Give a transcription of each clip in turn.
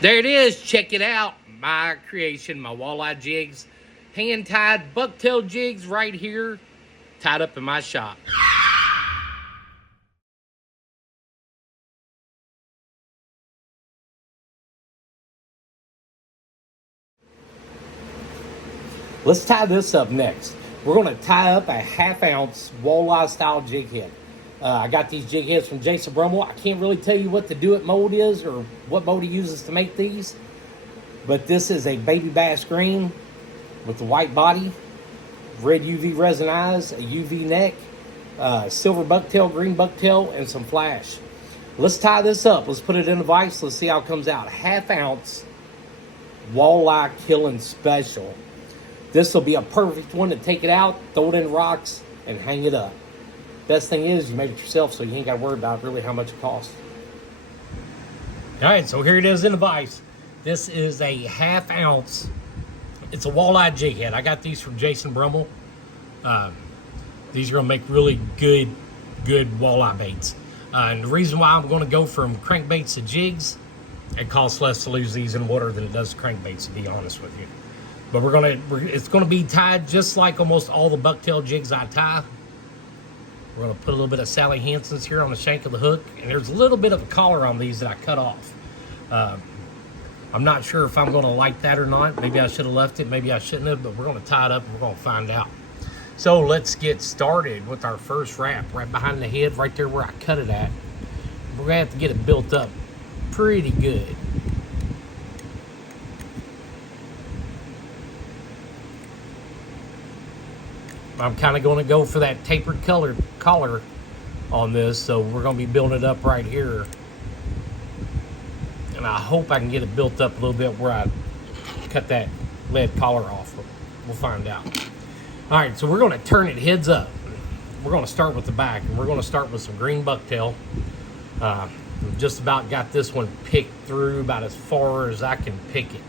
There it is. Check it out. My creation, my walleye jigs. Hand-tied bucktail jigs right here, tied up in my shop. Let's tie this up next. We're going to tie up a half-ounce walleye-style jig head. I got these jig heads from Jason Brummel. I can't really tell you what the do-it mold is or what mold he uses to make these, but this is a baby bass green with the white body, red UV resin eyes, a UV neck, silver bucktail, green bucktail, and some flash. Let's tie this up. Let's put it in a vise. Let's see how it comes out. Half-ounce walleye killing special. This will be a perfect one to take it out, throw it in rocks, and hang it up. Best thing is you make it yourself, so you ain't got to worry about really how much it costs. All right, so here it is in the vise. This is a half-ounce. It's a walleye jig head. I got these from Jason Brummel. These are going to make really good walleye baits. And the reason why I'm going to go from crankbaits to jigs, it costs less to lose these in water than it does crankbaits, to be honest with you. But it's gonna be tied just like almost all the bucktail jigs I tie. We're gonna put a little bit of Sally Hansen's here on the shank of the hook, and there's a little bit of a collar on these that I cut off. I'm not sure if I'm gonna like that or not. Maybe I should have left it, maybe I shouldn't have, but we're gonna tie it up and we're gonna find out. So let's get started with our first wrap, right behind the head, right there where I cut it at. We're gonna have to get it built up pretty good. I'm kind of going to go for that tapered collar on this, so we're going to be building it up right here. And I hope I can get it built up a little bit where I cut that lead collar off. We'll find out. All right, so we're going to turn it heads up. We're going to start with the back, and we're going to start with some green bucktail. Just about got this one picked through about as far as I can pick it.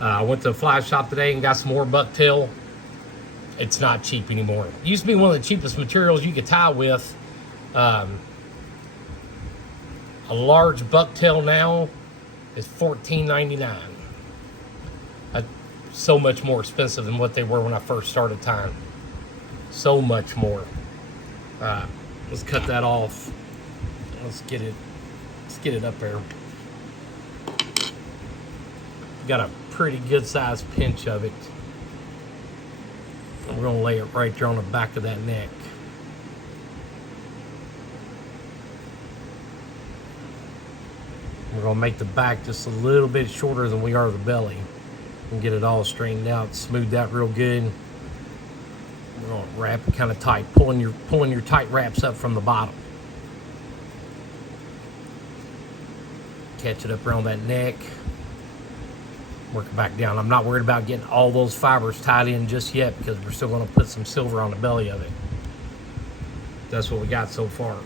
I went to the fly shop today and got some more bucktail. It's not cheap anymore. It used to be one of the cheapest materials you could tie with. A large bucktail now is $14.99. That's so much more expensive than what they were when I first started tying. So much more. Let's cut that off. Let's get it up there. Got a pretty good sized pinch of it. We're going to lay it right there on the back of that neck. We're going to make the back just a little bit shorter than we are the belly. And get it all straightened out, smooth that real good. We're going to wrap it kind of tight, pulling your tight wraps up from the bottom. Catch it up around that neck. Work it back down. I'm not worried about getting all those fibers tied in just yet because we're still going to put some silver on the belly of it. That's what we got so far.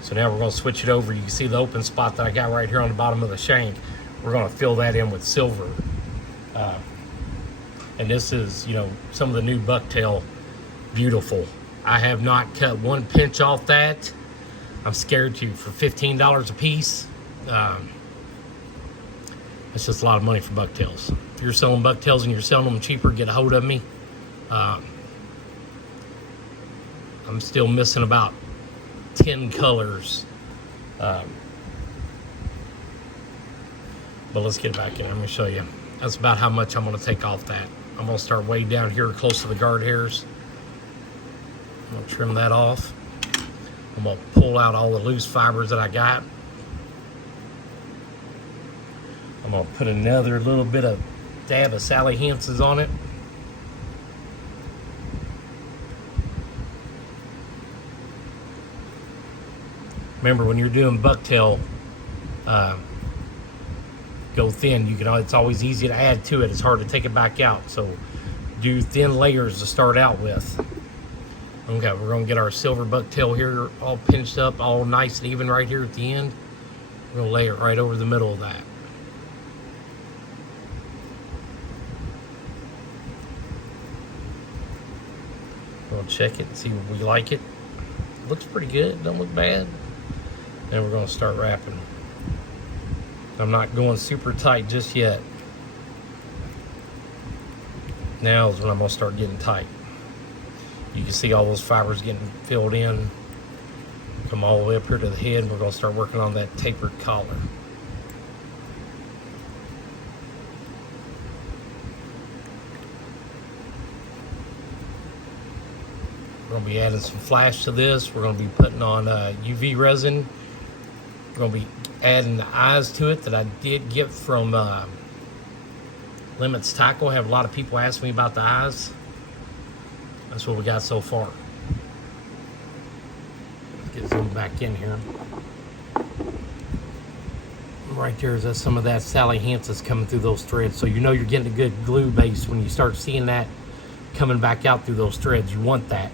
So now we're going to switch it over. You can see the open spot that I got right here on the bottom of the shank. We're going to fill that in with silver. And this is, some of the new bucktail. Beautiful. I have not cut one pinch off that. I'm scared to. For $15 a piece. It's just a lot of money for bucktails. If you're selling bucktails and you're selling them cheaper, get a hold of me. I'm still missing about 10 colors. But let's get back in. I'm going to show you. That's about how much I'm going to take off that. I'm going to start way down here close to the guard hairs. I'm going to trim that off. I'm going to pull out all the loose fibers that I got. I'm going to put another little bit of dab of Sally Hansen's on it. Remember, when you're doing bucktail, go thin. It's always easy to add to it. It's hard to take it back out. So do thin layers to start out with. Okay, we're going to get our silver bucktail here all pinched up, all nice and even right here at the end. We're going to lay it right over the middle of that. We'll check it and see if we like it. Looks pretty good, don't look bad. Then we're going to start wrapping. I'm not going super tight just yet. Now is when I'm gonna start getting tight. You can see all those fibers getting filled in. Come all the way up here to the head. We're gonna start working on that tapered collar. We're gonna be adding some flash to this. We're gonna be putting on UV resin. We're gonna be adding the eyes to it that I did get from Limits Tackle. I have a lot of people ask me about the eyes. That's what we got so far. Let's get zoomed back in here. Right there is some of that Sally Hance that's coming through those threads. So you know you're getting a good glue base when you start seeing that coming back out through those threads. You want that.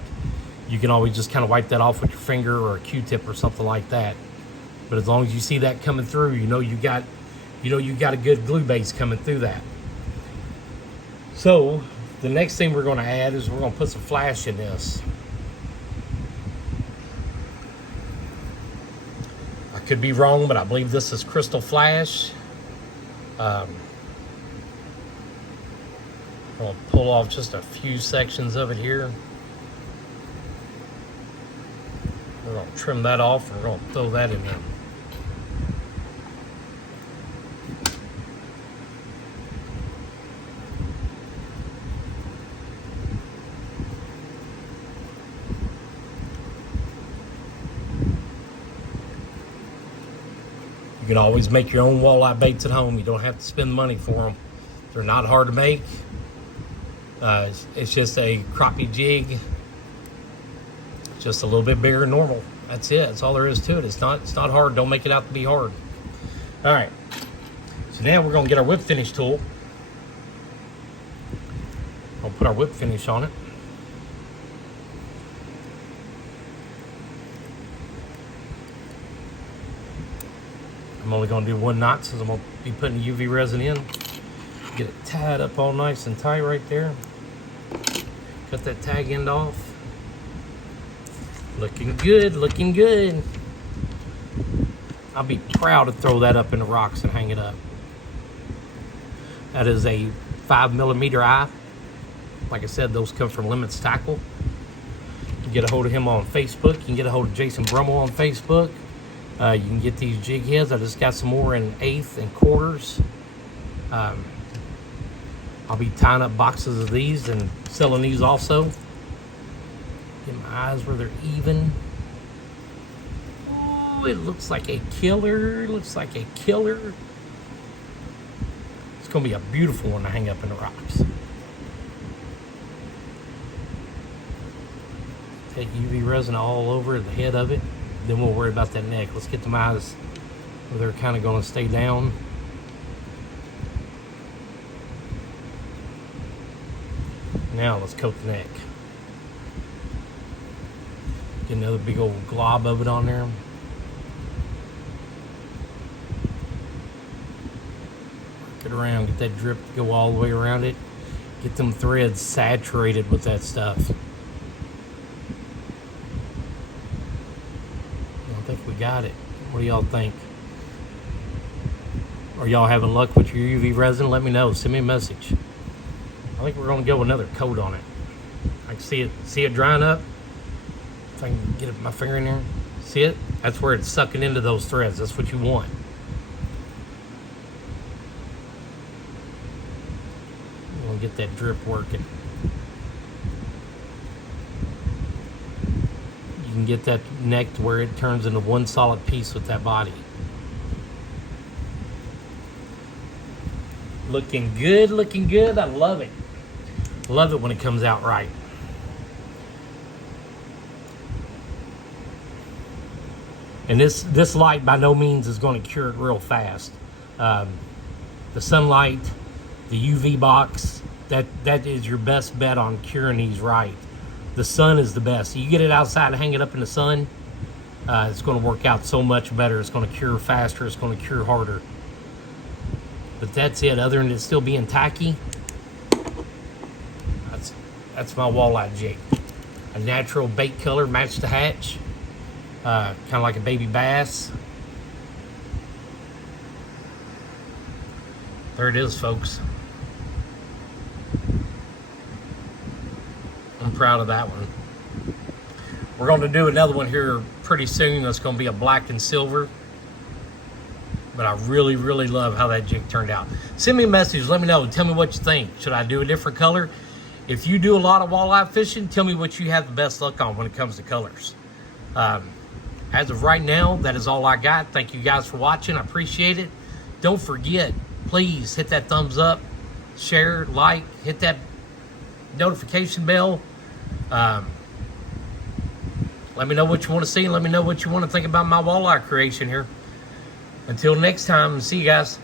You can always just kind of wipe that off with your finger or a Q-tip or something like that. But as long as you see that coming through, you know you got a good glue base coming through that. So the next thing we're going to add is we're going to put some flash in this. I could be wrong, but I believe this is crystal flash. I'll pull off just a few sections of it here. We're going to trim that off and we're going to throw that in there. You can always make your own walleye baits at home. You don't have to spend money for them. They're not hard to make. It's just a crappie jig, just a little bit bigger than normal. That's it. That's all there is to it. It's not hard. Don't make it out to be hard. All right. So now we're gonna get our whip finish tool. I'll put our whip finish on it. I'm only going to do 1 knot since I'm going to be putting UV resin in. Get it tied up all nice and tight right there. Cut that tag end off. Looking good, looking good. I'll be proud to throw that up in the rocks and hang it up. That is a 5mm eye. Like I said, those come from Limits Tackle. You can get a hold of him on Facebook. You can get a hold of Jason Brummel on Facebook. You can get these jig heads. I just got some more in 1/8 and quarters. I'll be tying up boxes of these and selling these also. Get my eyes where they're even. Oh, it looks like a killer. It looks like a killer. It's going to be a beautiful one to hang up in the rocks. Take UV resin all over the head of it. Then we'll worry about that neck. Let's get them eyes where they're kind of going to stay down. Now let's coat the neck. Get another big old glob of it on there. Work it around, get that drip to go all the way around it. Get them threads saturated with that stuff. I think we got it. What do y'all think? Are y'all having luck with your UV resin? Let me know. Send me a message. I think we're going to go another coat on it. I can see it drying up. If I can get my finger in there. See it? That's where it's sucking into those threads. That's what you want. We'll get that drip working. You can get that neck to where it turns into one solid piece with that body. Looking good, looking good. I love it. Love it when it comes out right. And this light by no means is going to cure it real fast. The sunlight, the UV box, that is your best bet on curing these right. The sun is the best. You get it outside and hang it up in the sun, it's going to work out so much better. It's going to cure faster. It's going to cure harder. But that's it. Other than it still being tacky, that's my walleye jig. A natural bait color, match to hatch, kind of like a baby bass. There it is, folks. I'm proud of that one. We're going to do another one here pretty soon. That's going to be a black and silver. But I really, really love how that jig turned out. Send me a message. Let me know. Tell me what you think. Should I do a different color? If you do a lot of walleye fishing, tell me what you have the best luck on when it comes to colors. As of right now, that is all I got. Thank you guys for watching. I appreciate it. Don't forget, please hit that thumbs up, share, like, hit that notification bell. Let me know what you want to see. Let me know what you want to think about my walleye creation here. Until next time, see you guys.